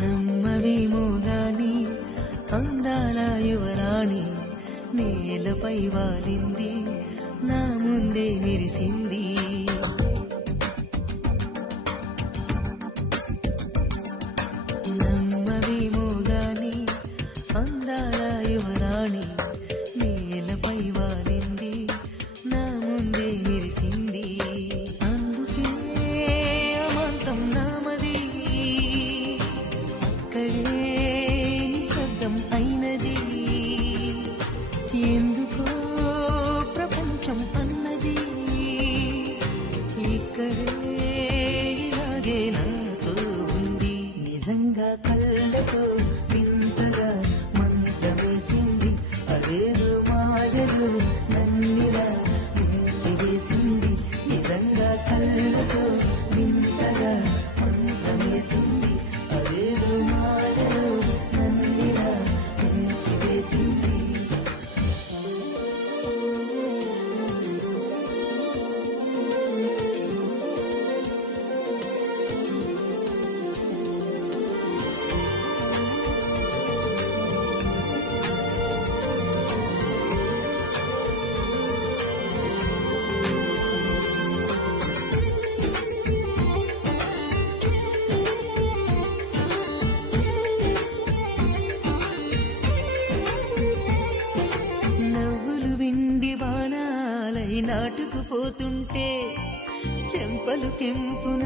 నమ్మవేమో గాని అందాల యువరాణి నేలపై వాలింది, నా ముందే మెరిసింది. నమ్మవేమో గాని అందాల యువరాణి నేలపై వాలింది, నా ముందే మెరిసింది. అందుకే అమాంతం నామది, అక్కడే నిశ్శబ్దం అయినది. ఎందుకో ప్రపంచం అన్నది ఇక్కడే ఇలాగే నాతో ఉంది. నిజంగా కళ్ళతో వింతగా మంత్రమేసింది, అదేదో మాయలు నన్నిలా ముంచివేసింది. నిజంగా కళ్ళతో వింతగా మంత్రమేసింది, అదేదో మాయలు నన్నిలా ముంచివేసింది. నవ్వులు విండి బాణాలై నాటుకుపోతుంటే చెంపలు కెంపున